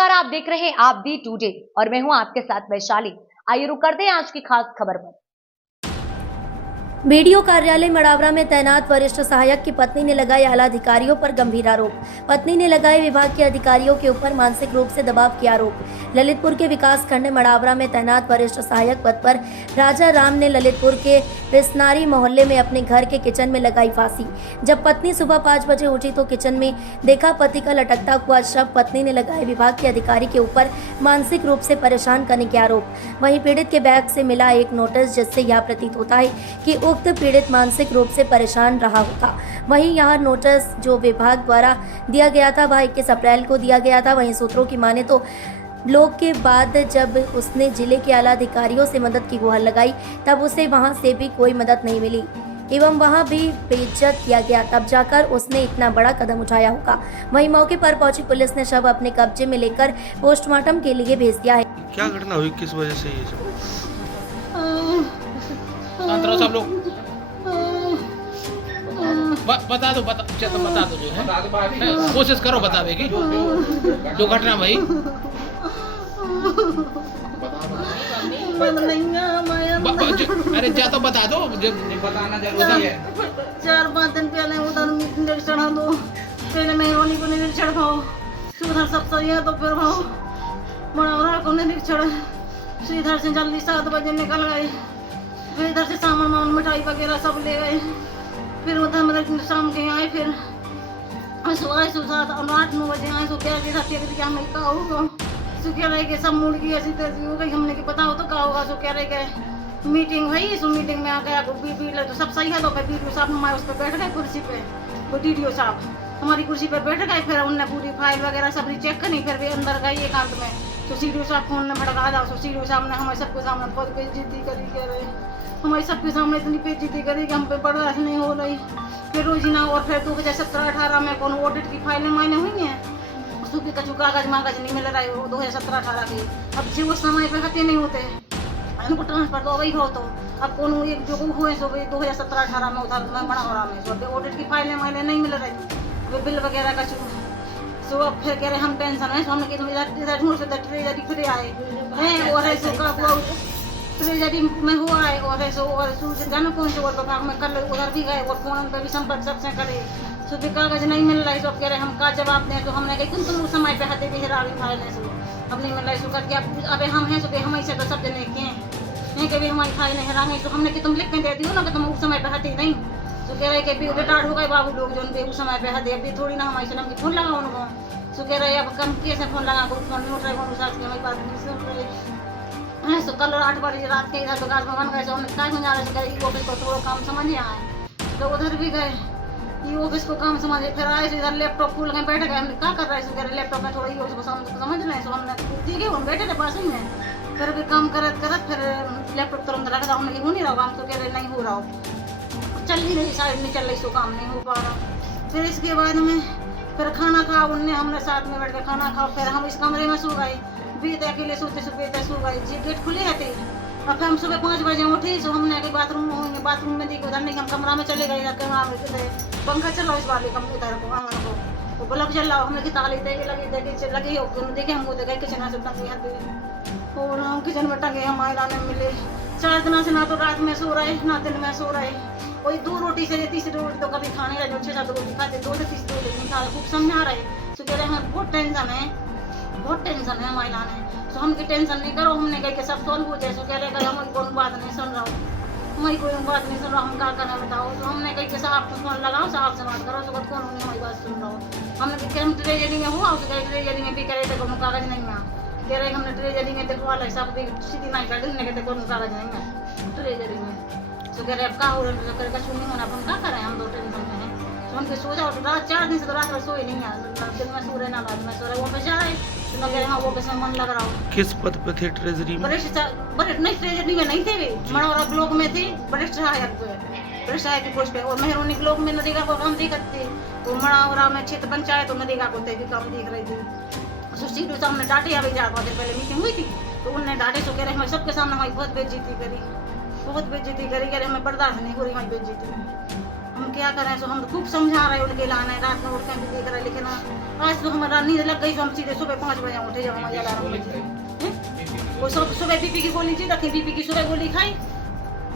नमस्कार, आप देख रहे हैं आप दी टुडे और मैं हूं आपके साथ वैशाली। आइए रुक करते हैं आज की खास खबर पर। बीडीओ कार्यालय मड़ावरा में तैनात वरिष्ठ सहायक की पत्नी ने लगाए आला अधिकारियों पर गंभीर आरोप। पत्नी ने लगाए विभाग के अधिकारियों के ऊपर मानसिक रूप से दबाव के आरोप। ललितपुर के विकास खंड मड़ावरा में तैनात वरिष्ठ सहायक पद पर राजा राम ने ललितपुर के पिसनारी मोहल्ले में अपने घर के किचन में लगाई फांसी। जब पत्नी सुबह 5 बजे उठी तो किचन में देखा पति का लटकता हुआ शव। पत्नी ने लगाए विभाग के अधिकारी के ऊपर मानसिक रूप से परेशान करने के आरोप। वहीं पीड़ित के बैग से मिला एक नोटिस जिससे यह प्रतीत होता है कि उक्त पीड़ित मानसिक रूप से परेशान रहा होगा। वहीं यह नोटिस जो विभाग द्वारा दिया गया था वह 21 अप्रैल को दिया गया था। वहीं सूत्रों की माने तो लोग के बाद जब उसने जिले के आला अधिकारियों से मदद की गुहार लगाई तब उसे वहां से भी कोई मदद नहीं मिली एवं वहां भी बेइज्जत किया गया, तब जाकर उसने इतना बड़ा कदम उठाया होगा। वहीं मौके पर पहुंची पुलिस ने शव अपने कब्जे में लेकर पोस्टमार्टम के लिए भेज दिया है। क्या घटना हुई, किस वजह से ये सब? सब लोग बता दो जो है कोशिश करो बतावे की जो घटना भाई अरे जा तो बता दो, बताना जरूरी है। 4-5 दिन पहले उधर निरीक्षण दो, पहले मेहरबानी को निरीक्षण खाओ, उधर सब सही है तो फिर खाओ मड़ावरा को निरीक्षण। इधर से जल्दी 7 बजे निकल गए, फिर इधर से सामान मिठाई वगैरह सब ले गए। फिर उधर मतलब शाम के आए, फिर सुबह 8-9 बजे आए। सो क्या दिया हमें क्या होगा, सो कह रहे सब मुड़ गई ऐसी तैसी हो गई। हमने कि पता हो तो क्या होगा। सो कह रहे गए मीटिंग हुई, सो मीटिंग में आ गया तो सब सही है। तो फिर बीडीओ साहब हमारे उस पर बैठ गए कुर्सी पे, वो डीडीओ साहब हमारी कुर्सी पर बैठ गए। फिर उनने पूरी फाइल वगैरह सब चेक करी। फिर भी अंदर गई एकांत में, तो सीडीओ साहब फोन में भड़का था। तो सीडीओ साहब ने हमारे सबके सामने बहुत बेइज्जती करी। कह रहे हमारे सबके सामने इतनी बेइज्जती करी कि हम पे बर्दाश्त नहीं हो रही। फिर रोजीना और फिर 2017-18 में कौन ऑडिट की फाइलें मायने हुई हैं, उसकी कचू कागज मागज नहीं मिल रहा है 2017-18 के। अब जी वो समय पे हते नहीं होते, उनको ट्रांसफर तो वही हो। तो अब कौन एक जो हुए सो 2017-18 में उधर मड़ावरा में सो ऑडिट की फाइलें मायने नहीं मिल रही, बिल वगैरह कचू। सो अब फिर कह रहे हम टेंशन है। सो हमने इधर ढूंढ से ट्रेजरी फिर आए हैं और ऐसे का हुआ ट्रेजरी में हुआ है और ऐसे और जानो कौन से और विभाग में कल उधर भी गए और फोन पे भी संपर्क सबसे करे। सो भी कागज नहीं मिल रहा है। तो कह रहे हम का जवाब दें। तो हमने कही तुम समय पे हते भी हिरा फाइल है। सो अब नहीं मिल रहा है। सो करके अब हम हैं, सो हम ऐसे तो सब जने के कभी हमारी फाइल नहीं हिरा। तो हमने कि तुम लिख के दे दियो ना कि तुम उस समय पे हते नहीं। तो कह रहे कि रिटायर्ड हो गए बाबू लोग जो उनके उस समय पे हते, अभी थोड़ी ना हमारे से फोन लगा उनको। सो कह रहे अब कम कैसे फोन लगा फोन नोट रहे हमारी बात नहीं सुन रहे। सो कल 8 बजे रात के इधर विकास भवन गए। सो हमने क्या समझा रहे ऑफिस को थोड़ा काम समझ आए, तो उधर भी गए ऑफिस को काम समझे। फिर आए इधर लैपटॉप खोल के बैठ गए। हमने क्या कर रहे हैं लैपटॉप में थोड़ा ऑफिस को समझ रहे। सो हमने ठीक है हम बैठे थे पास ही में। फिर भी काम करत फिर लैपटॉप तुरंत रख रहा। हमने हो नहीं रहा काम। तो कह रहे नहीं हो रहा, चल ही रही साइड नहीं चल रही, सो काम नहीं हो पा रहा। फिर इसके बाद में फिर खाना खाओ उनने, हमने साथ में बैठ के खाना खाओ। फिर हम इस कमरे में सो गए, बीते अकेले सोते सो गए जी, गेट खुले रहते। अब फिर हम सुबह 5 बजे उठे। सो हमने बाथरूम में देखो उधर नहीं, हम कमरा में चले गए। पंखा चल रहा इस वाले कमरे इधर को आंगन को, तो बल्ब चल रहा। हमने ताले लगे देखे हम देखे किचन से टंगे और हम किचन में टंगे। हमारे लाने मिले 4 दिन से ना तो रात में सो रहे ना दिन में सो रहे। वही 2 रोटी से 3 रोटी तो कभी खाने लगे, 6-7 रोटी खाते, 2 से 3 रोटी नहीं खा रहे, खूब समझा रहे। तो कह रहे हैं बहुत टेंशन है हमारे लाने। तो हम की टेंशन नहीं करो, हमने कह के सब सॉल्व हो जाए। सो कह रहे हमारी कोई बात नहीं सुन रहा हूँ, हमारी कोई बात नहीं सुन रहा, हम क्या करें बताओ। तो हमने कह के साहब को फोन लगाओ, साहब से बात करो। तो कौन हमारी बात सुन रहा हो। हमने हम ट्रेजरी में हुआ, उसके ट्रेजरी में भी करे थे कोनो कागज नहीं है। कह रहे हमने ट्रेजरी में दिखवा ला सब सीधी नहीं कर देने कहते कोनो कागज नहीं है ट्रेजरी में। तो कह रहे अब क्या हो रहा है, कह सुनी होना अपन क्या करें, हम 2 टेंशन में हैं। तो हमको सो जाओ। तो रात 4 दिन से तो रात में सोए नहीं है, दिन में सो रहे ना रात में सो रहे। वो पे जा रहे तो कह रहे हाँ वो पे मन लग रहा हो। किस पद पे थे ट्रेजरी में? वरिष्ठ नहीं ट्रेजरी में नहीं थे वे, मड़ावरा ब्लॉक में थे वरिष्ठ सहायक की पोस्ट पे। और मेहरोनी ब्लॉक में नरेगा को काम देखते थे। तो मड़ावरा में क्षेत्र पंचायत और नरेगा को थे भी काम देख रही थी। सीडीओ साहब ने डांटे। अभी 4-5 दिन पहले मीटिंग हुई थी तो उनने डांटे। तो कह रहे हमारे सबके सामने हमारी बहुत बेइज्जती करी, कह रहे हमें बर्दाश्त नहीं हो रही हमारी बेइज्जती। हम क्या करें, सो हम खूब समझा रहे उनके लाने, रात में उठ के भी देख रहे, लेकिन आज तो हमारा नींद लग गई, तो हम सीधे सुबह 5 बजे उठे जब हमारे अलार्म बजे। वो सब सुबह बीपी की गोली थी, रखी बीपी की सुबह गोली खाई,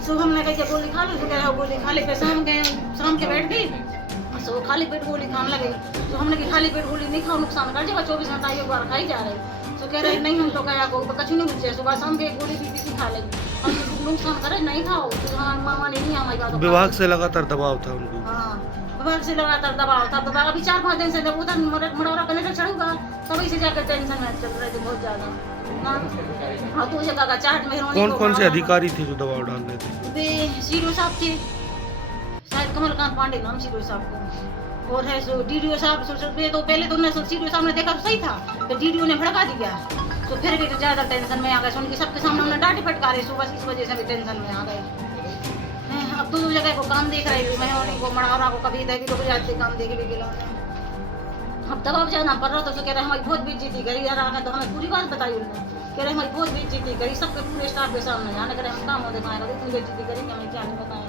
सो हमने कहा गोली खा लो, तो कह रहा गोली खा ले, फिर शाम के बैठ गई, सो खाली पेट गोली खाने लगे। तो हमने कि खाली पेट गोली नहीं खाओ, नुकसान कर जाएगा, 24 घंटा एक बार खाई जा रहे। तो कह रहे नहीं, हम तो क्या को कछु नहीं बुझे, सुबह शाम के गोली बीपी की खा लेंगे, हम नुकसान करे नहीं खाओ। तो हमारी मामा ने नहीं हमारी बात, विभाग से लगातार दबाव था उनको। हाँ, विभाग से लगातार दबाव था। दबाव अभी 4-5 दिन से जब उधर मड़ौरा कनेक्टर चढ़ूंगा तभी से जाकर टेंशन में चल रहे थे बहुत ज्यादा। हाँ, तो जगह का चार्ट में कौन से अधिकारी थे जो दबाव डाल रहे थे? वे सीडीओ साहब थे, शायद कमलकांत पांडे नाम सीडीओ साहब को, और है सो डीडीओ साहब। तो पहले तो उन्हें सीडीओ साहब ने देखा तो सही था, तो डीडीओ ने भड़का दिया, तो फिर भी तो ज्यादा टेंशन में आ गए। उनकी सबके सामने उन्हें डांटे फटकारे, सुबह इस वजह से भी टेंशन में आ गए। अब तो जगह को काम देख रहे थे, मैं उन्हीं को मड़ौरा को कभी इधर भी जाते काम देख भी गिला। अब दबाव जाना पड़ रहा था, तो कह रहे हमारी बहुत बेइज्जती करी यार, आगे तो हमें पूरी बात बताई उन्होंने, कह रहे हमारी बहुत बेइज्जती करी सबके पूरे स्टाफ के सामने, आने कह रहे हम काम दिखाएगा, इतनी बेइज्जती करी कि हमें क्या नहीं बताया।